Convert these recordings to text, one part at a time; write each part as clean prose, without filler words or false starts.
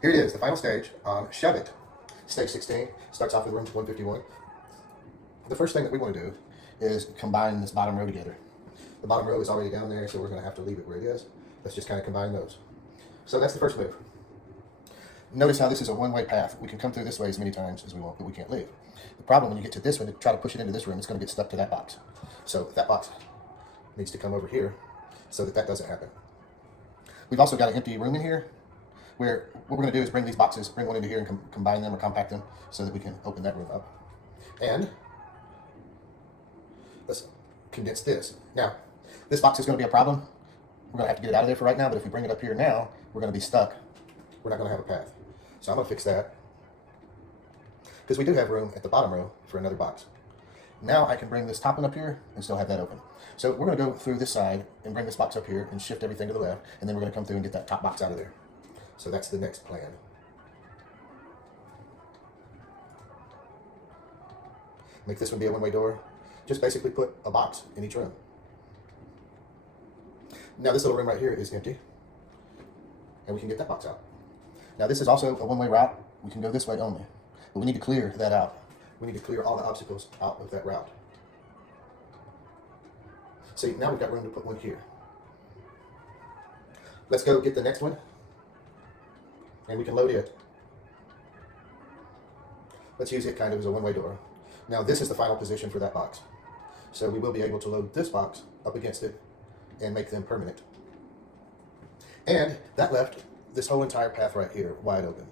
Here it is, the final stage on Shove It. Stage 16 starts off with room 151. The first thing that we want to do is combine this bottom row together. The bottom row is already down there, so we're going to have to leave it where it is. Let's just kind of combine those. So that's the first move. Notice how this is a one-way path. We can come through this way as many times as we want, but we can't leave. The problem when you get to this one, to try to push it into this room, it's going to get stuck to that box. So that box needs to come over here so that that doesn't happen. We've also got an empty room in here where what we're going to do is bring these boxes, bring one into here and combine them or compact them so that we can open that room up. And let's condense this. Now, this box is going to be a problem. We're going to have to get it out of there for right now, but if we bring it up here now, we're going to be stuck. We're not going to have a path. So I'm going to fix that because we do have room at the bottom row for another box. Now I can bring this top one up here and still have that open. So we're going to go through this side and bring this box up here and shift everything to the left, and then we're going to come through and get that top box out of there. So that's the next plan. Make this one be a one-way door. Just basically put a box in each room. Now this little room right here is empty, and we can get that box out. Now this is also a one-way route. We can go this way only, but we need to clear that out. We need to clear all the obstacles out of that route. See, now we've got room to put one here. Let's go get the next one, and we can load it. Let's use it kind of as a one-way door. Now this is the final position for that box. So we will be able to load this box up against it and make them permanent. And that left this whole entire path right here wide open.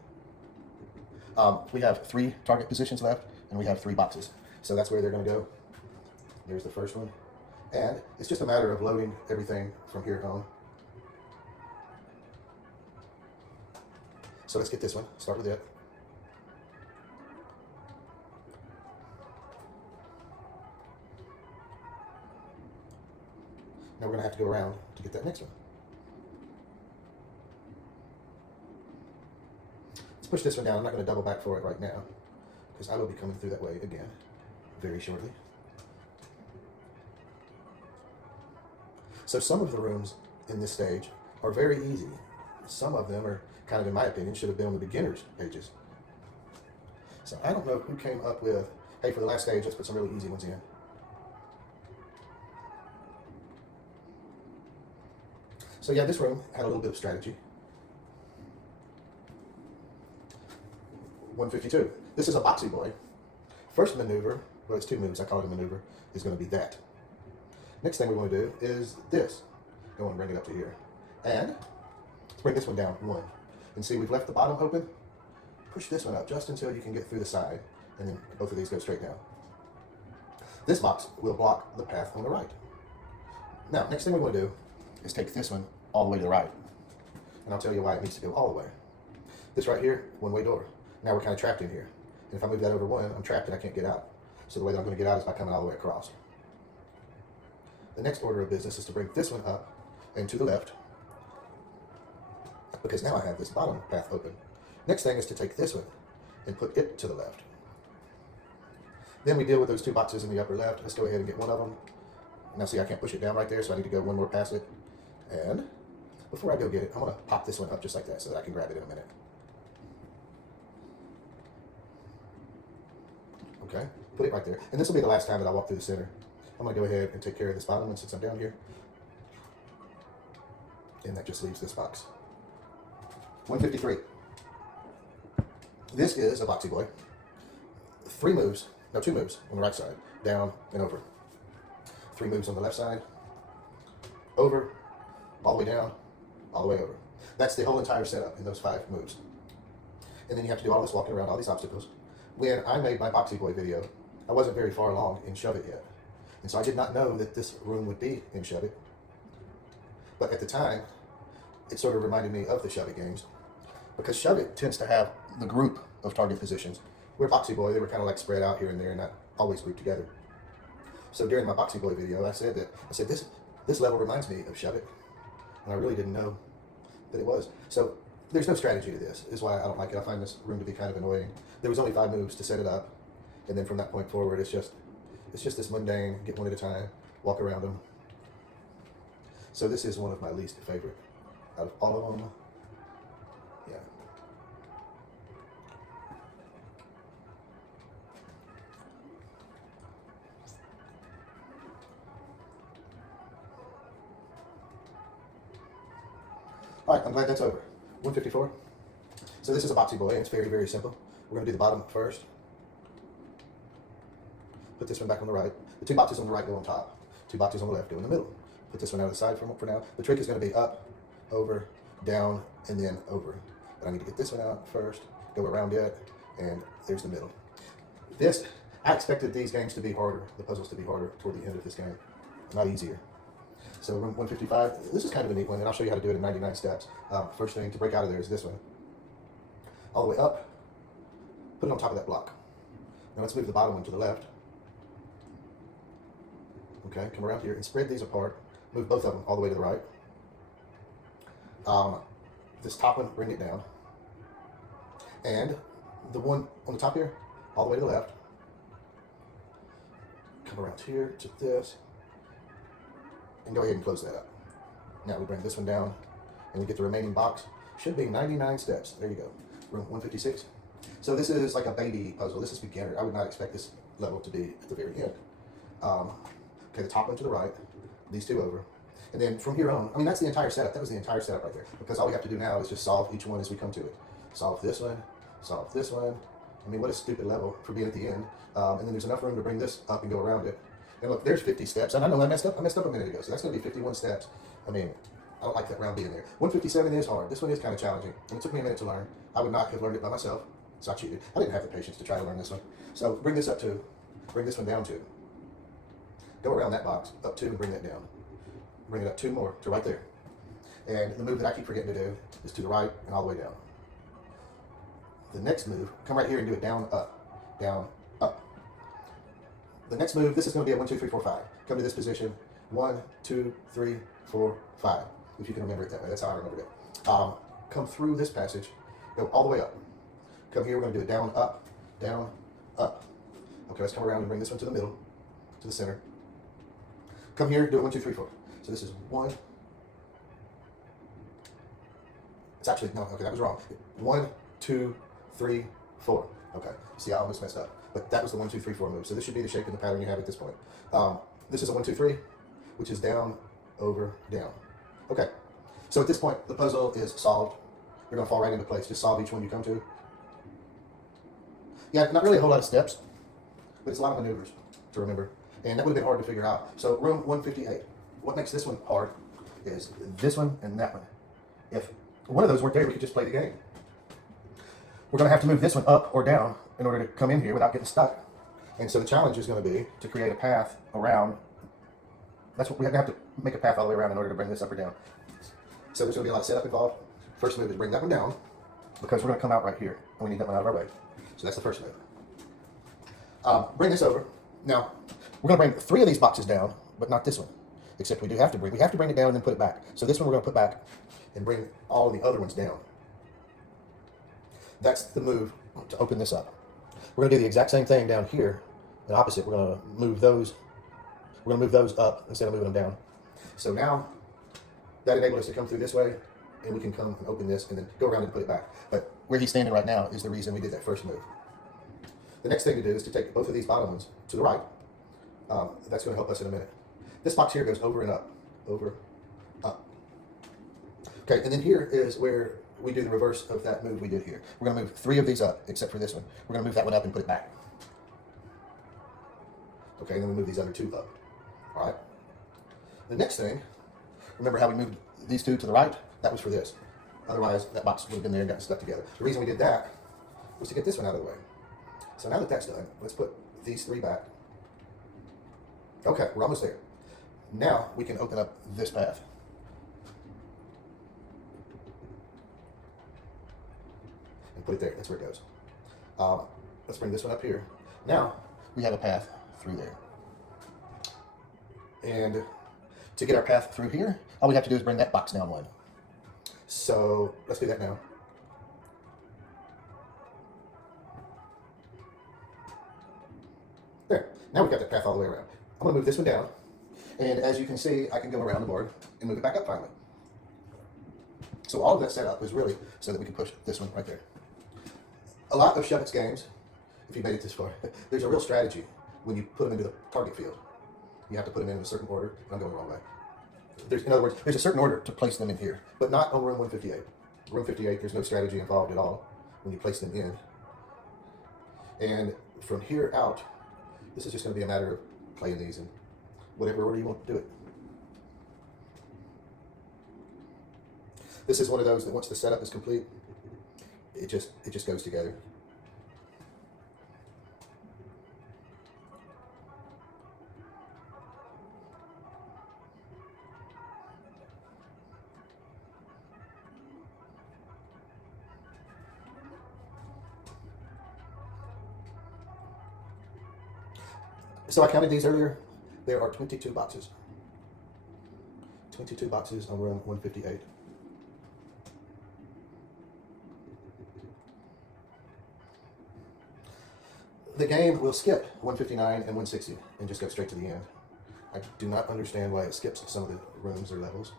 We have 3 target positions left, and we have 3 boxes. So that's where they're going to go. There's the first one. And it's just a matter of loading everything from here on. So let's get this one. Start with it. Now we're going to have to go around to get that next one. Let's push this one down. I'm not going to double back for it right now because I will be coming through that way again very shortly. So some of the rooms in this stage are very easy. Some of them are kind of, in my opinion, should have been on the beginner's pages. So I don't know who came up with, hey, for the last stage, let's put some really easy ones in. So yeah, this room had a little bit of strategy. 152. This is a boxy boy. First maneuver, well, it's 2 moves, I call it a maneuver, is going to be that. Next thing we want to do is this. I want to bring it up to here. And let's bring this one down 1. And see, we've left the bottom open. Push this one up just until you can get through the side. And then both of these go straight down. This box will block the path on the right. Now, next thing we want to do is take this one all the way to the right. And I'll tell you why it needs to go all the way. This right here, one-way door. Now we're kind of trapped in here. And if I move that over 1, I'm trapped and I can't get out. So the way that I'm going to get out is by coming all the way across. The next order of business is to bring this one up and to the left, because now I have this bottom path open. Next thing is to take this one and put it to the left. Then we deal with those 2 boxes in the upper left. Let's go ahead and get one of them. Now see, I can't push it down right there, so I need to go one more past it. And before I go get it, I'm going to pop this one up just like that so that I can grab it in a minute. Okay, put it right there. And this will be the last time that I walk through the center. I'm going to go ahead and take care of this bottom one since I'm down here. And that just leaves this box. 153. This is a boxy boy. 2 moves on the right side, down and over. 3 moves on the left side, over, all the way down, all the way over. That's the whole entire setup in those 5 moves. And then you have to do all this walking around all these obstacles. When I made my boxy boy video, I wasn't very far along in Shove It yet. And so I did not know that this room would be in Shove It. But at the time, it sort of reminded me of the Shove It games. Because Shove It tends to have the group of target positions. Where Boxy Boy, they were kind of like spread out here and there and not always grouped together. So during my Boxy Boy video, I said this level reminds me of Shove It. And I really didn't know that it was. So there's no strategy to this, is why I don't like it. I find this room to be kind of annoying. There was only 5 moves to set it up. And then from that point forward, it's just this mundane, get one at a time, walk around them. So this is one of my least favorite out of all of them. Yeah. All right, I'm glad that's over. 154. So this is a boxy boy, and it's very, very simple. We're going to do the bottom first. Put this one back on the right. The two boxes on the right go on top. Two boxes on the left go in the middle. Put this one out of the side for now. The trick is going to be up, over, down, and then over. But I need to get this one out first, go around it, and there's the middle. I expected these games to be harder, the puzzles to be harder toward the end of this game, not easier. So room 155, this is kind of a neat one, and I'll show you how to do it in 99 steps. First thing to break out of there is this one. All the way up, put it on top of that block. Now let's move the bottom one to the left. Okay, come around here and spread these apart. Move both of them all the way to the right. This top one, bring it down. And the one on the top here, all the way to the left. Come around here to this. And go ahead and close that up. Now we bring this one down and we get the remaining box. Should be 99 steps. There you go. Room 156. So this is like a baby puzzle. This is beginner. I would not expect this level to be at the very end. Okay, the top one to the right, these two over. And then from here on, I mean, that's the entire setup. That was the entire setup right there. Because all we have to do now is just solve each one as we come to it. Solve this one, solve this one. I mean, what a stupid level for being at the end. And then there's enough room to bring this up and go around it. And look, there's 50 steps. And I know I messed up a minute ago. So that's going to be 51 steps. I mean, I don't like that round being there. 157 is hard. This one is kind of challenging. And it took me a minute to learn. I would not have learned it by myself. So I cheated. I didn't have the patience to try to learn this one. So bring this up 2. Bring this one down 2. Go around that box, up 2, and bring that down. Bring it up 2 more to right there. And the move that I keep forgetting to do is to the right and all the way down. The next move, come right here and do it down, up, down, up. The next move, this is going to be a 1, 2, 3, 4, 5. Come to this position, 1, 2, 3, 4, 5. If you can remember it that way, that's how I remembered it. Come through this passage, go all the way up. Come here, we're going to do it down, up, down, up. Okay, let's come around and bring this one to the middle, to the center. Come here, do it 1, 2, 3, 4. So this is 1. It's actually, no, okay, that was wrong. 1, 2, 3, 4. Okay, see, I almost messed up. But that was the 1, 2, 3, 4 move. So this should be the shape and the pattern you have at this point. This is a 1, 2, 3, which is down, over, down. Okay, so at this point, the puzzle is solved. You're going to fall right into place. Just solve each one you come to. Yeah, not really a whole lot of steps, but it's a lot of maneuvers to remember. And that would have been hard to figure out. So room 158. What makes this one hard is this one and that one. If one of those weren't there, we could just play the game. We're going to have to move this one up or down in order to come in here without getting stuck. And so the challenge is going to be to create a path around. That's what we have to make a path all the way around in order to bring this up or down. So there's going to be a lot of setup involved. First move is bring that one down because we're going to come out right here and we need that one out of our way. So that's the first move. Bring this over. Now, we're going to bring 3 of these boxes down, but not this one. Except we have to bring it down and then put it back. So this one we're going to put back and bring all of the other ones down. That's the move to open this up. We're going to do the exact same thing down here. The opposite. We're going to move those. We're going to move those up instead of moving them down. So now that enables us to come through this way, and we can come and open this and then go around and put it back. But where he's standing right now is the reason we did that first move. The next thing to do is to take both of these bottom ones to the right. That's going to help us in a minute. This box here goes over and up, over, up. Okay, and then here is where we do the reverse of that move we did here. We're going to move 3 of these up, except for this one. We're going to move that one up and put it back. Okay, and then we move these other 2 up. All right. The next thing, remember how we moved these 2 to the right? That was for this. Otherwise, that box would have been there and gotten stuck together. The reason we did that was to get this one out of the way. So now that that's done, let's put these 3 back. Okay, we're almost there. Now we can open up this path. And put it there. That's where it goes. Let's bring this one up here. Now we have a path through there. And to get our path through here, all we have to do is bring that box down 1. So let's do that now. There. Now we've got that path all the way around. I'm going to move this one down. And as you can see, I can go around the board and move it back up finally. So all of that setup is really so that we can push this one right there. A lot of Shove-Its games, if you made it this far, there's a real strategy when you put them into the target field. You have to put them in a certain order, and I'm going the wrong way. In other words, there's a certain order to place them in here, but not on room 158. Room 58, there's no strategy involved at all when you place them in. And from here out, this is just going to be a matter of playing these in whatever order you want to do it. This is one of those that once the setup is complete, it just goes together. So I counted these earlier. There are 22 boxes. 22 boxes on room 158. The game will skip 159 and 160 and just go straight to the end. I do not understand why it skips some of the rooms or levels,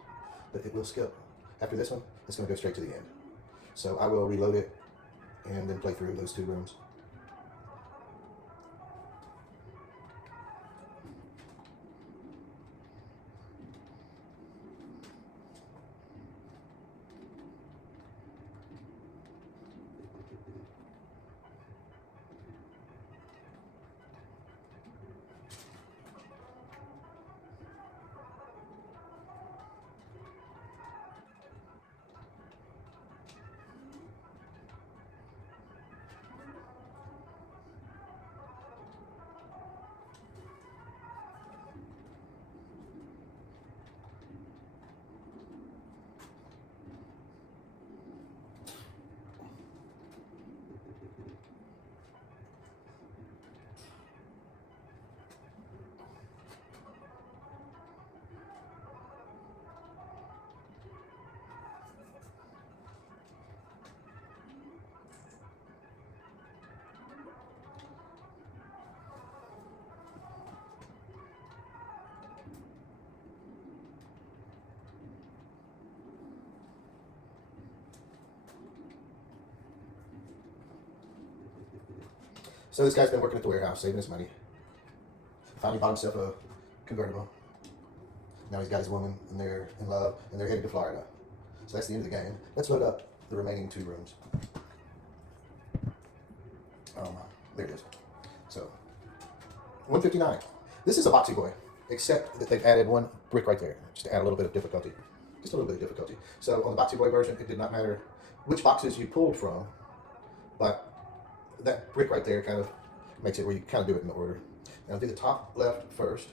but it will skip. After this one, it's going to go straight to the end. So I will reload it and then play through those two rooms. So this guy's been working at the warehouse, saving his money. Finally bought himself a convertible. Now he's got his woman, and they're in love, and they're headed to Florida. So that's the end of the game. Let's load up the remaining two rooms. There it is. So, 159. This is a Boxy Boy, except that they've added one brick right there, just to add a little bit of difficulty. Just a little bit of difficulty. So on the Boxy Boy version, it did not matter which boxes you pulled from, but that brick right there kind of makes it where you kind of do it in order. Now do the top left first.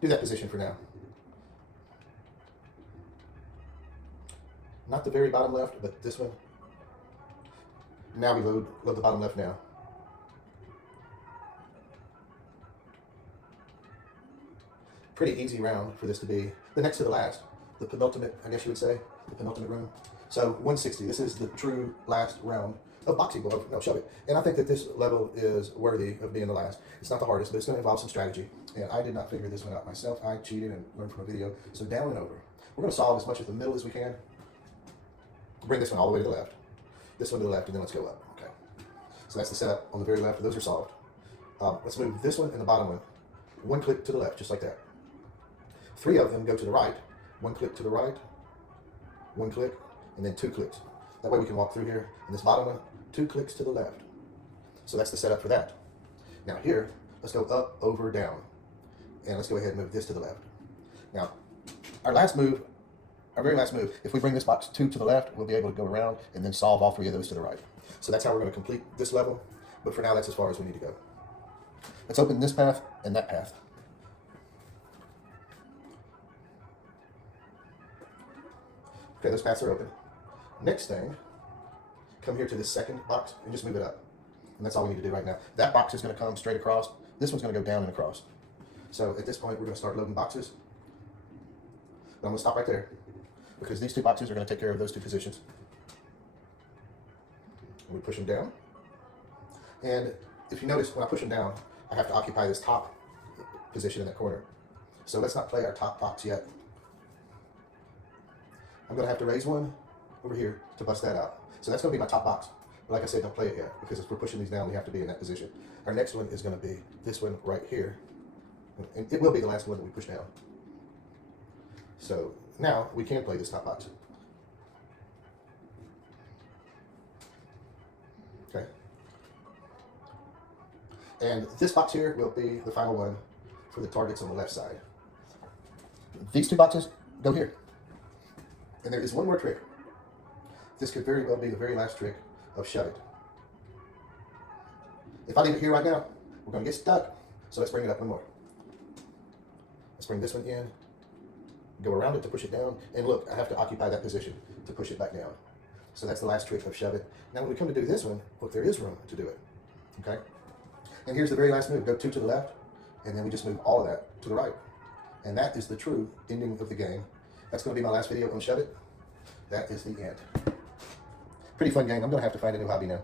Do that position for now. Not the very bottom left, but this one. Now we load the bottom left now. Pretty easy round for this to be the next to the last. The penultimate, I guess you would say, the penultimate room. So 160, this is the true last round of Boxy Boy. No, shove it. And I think that this level is worthy of being the last. It's not the hardest, but it's going to involve some strategy. And I did not figure this one out myself. I cheated and learned from a video. So down and over. We're going to solve as much of the middle as we can. Bring this one all the way to the left. This one to the left, and then let's go up. Okay. So that's the setup on the very left. Those are solved. Let's move this one and the bottom one. One click to the left, just like that. 3 of them go to the right. 1 click to the right, 1 click, and then 2 clicks. That way we can walk through here. And this bottom one, 2 clicks to the left. So that's the setup for that. Now here, let's go up, over, down. And let's go ahead and move this to the left. Now, our very last move, if we bring this box 2 to the left, we'll be able to go around and then solve all 3 of those to the right. So that's how we're going to complete this level. But for now, that's as far as we need to go. Let's open this path and that path. Okay, those paths are open. Next thing, come here to this second box and just move it up. And that's all we need to do right now. That box is going to come straight across. This one's going to go down and across. So at this point, we're going to start loading boxes. But I'm going to stop right there because these 2 boxes are going to take care of those 2 positions. And we push them down. And if you notice, when I push them down, I have to occupy this top position in that corner. So let's not play our top box yet. I'm going to have to raise one over here to bust that out. So that's going to be my top box. like I said, don't play it yet, because if we're pushing these down, we have to be in that position. Our next one is going to be this one right here. And it will be the last one that we push down. So now we can play this top box. Okay. And this box here will be the final one for the targets on the left side. These two boxes go here. And there is one more trick. This could very well be the very last trick of Shove It. If I leave it here right now, we're going to get stuck. So let's bring it up one more. Let's bring this one in, go around it to push it down, and look, I have to occupy that position to push it back down. So that's the last trick of Shove It. Now when we come to do this one, look, there is room to do it. Okay? And here's the very last move. Go 2 to the left, and then we just move all of that to the right. And that is the true ending of the game. That's going to be my last video on Shove It. That is the end. Pretty fun game. I'm going to have to find a new hobby now.